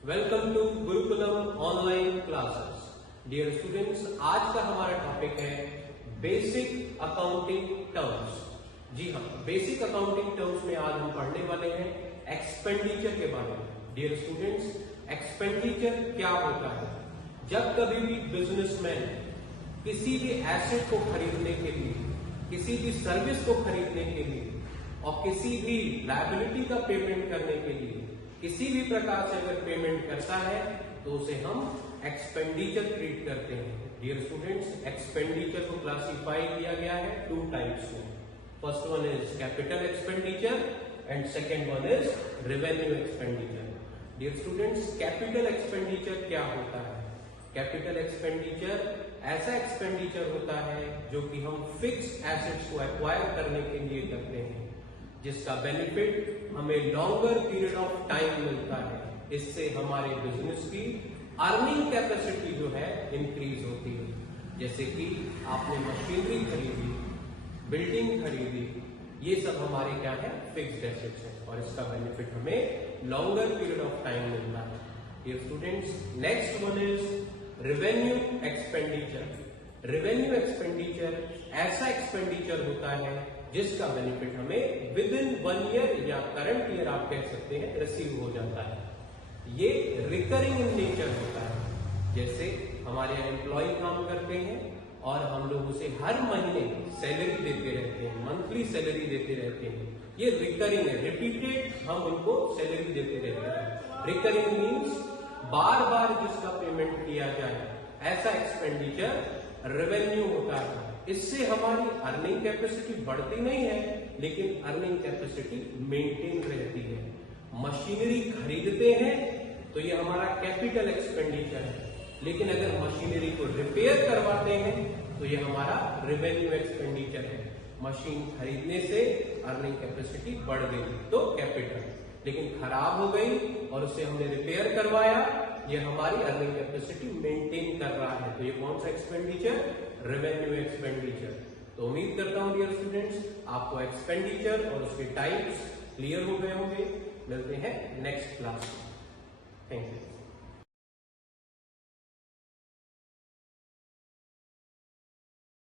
Welcome to Gurukulam online classes. Dear students, आज का हमारा टॉपिक है बेसिक अकाउंटिंग टर्म्स। जी हाँ, बेसिक अकाउंटिंग टर्म्स में आज हम पढ़ने वाले हैं एक्सपेंडिचर के बारे में। डियर स्टूडेंट्स, एक्सपेंडिचर क्या होता है? जब कभी भी बिजनेसमैन किसी भी एसेट को खरीदने के लिए, किसी भी सर्विस को खरीदने के लिए और किसी भी लायबिलिटी का पेमेंट करने के लिए किसी भी प्रकार से अगर पेमेंट करता है तो उसे हम एक्सपेंडिचर ट्रीट करते हैं। डियर स्टूडेंट्स, एक्सपेंडिचर को क्लासिफाई किया गया है टू टाइप्स में। First one is capital expenditure and second one is revenue expenditure. Dear students, capital expenditure क्या होता है? कैपिटल एक्सपेंडिचर ऐसा एक्सपेंडिचर होता है जो कि हम फिक्स एसेट्स को एक्वायर करने के लिए करते हैं, जिसका बेनिफिट हमें लॉन्गर पीरियड ऑफ टाइम मिलता है। इससे हमारे बिजनेस की अर्निंग कैपेसिटी जो है इंक्रीज होती है। जैसे कि आपने मशीनरी खरीदी, बिल्डिंग खरीदी, ये सब हमारे क्या है? फिक्स्ड एसेट्स है और इसका बेनिफिट हमें लॉन्गर पीरियड ऑफ टाइम मिलता है। Dear students, next one is revenue expenditure. Revenue expenditure ऐसा एक्सपेंडिचर होता है जिसका बेनिफिट हमें विद इन 1 ईयर या करंट ईयर आप कह सकते हैं रिसीव हो जाता है। ये रिकरिंग इन नेचर होता है। जैसे हमारे यहाँ एम्प्लॉय काम करते हैं और हम लोग उसे हर महीने सैलरी देते रहते हैं, मंथली सैलरी देते रहते हैं। ये रिकरिंग है, रिपीटेड हम उनको सैलरी देते रहते हैं। रिकरिंग मीन्स बार बार जिसका पेमेंट किया जाए, ऐसा एक्सपेंडिचर रेवेन्यू होता है। इससे हमारी अर्निंग कैपेसिटी बढ़ती नहीं है, लेकिन अर्निंग कैपेसिटी मेंटेन रहती है। मशीनरी खरीदते हैं तो ये हमारा कैपिटल एक्सपेंडिचर है, लेकिन अगर मशीनरी को रिपेयर करवाते हैं तो ये हमारा रेवेन्यू एक्सपेंडिचर है। मशीन खरीदने से अर्निंग कैपेसिटी बढ़ गई तो कैपिटल, लेकिन खराब हो गई और उसे हमने रिपेयर करवाया, ये हमारी अर्निंग कैपेसिटी मेंटेन कर रहा है। तो ये कौन सा एक्सपेंडिचर? Revenue expenditure. तो उम्मीद करता हूं डियर स्टूडेंट्स आपको एक्सपेंडिचर और उसके टाइप्स क्लियर हो गए होंगे। मिलते हैं नेक्स्ट क्लास में। Thank you.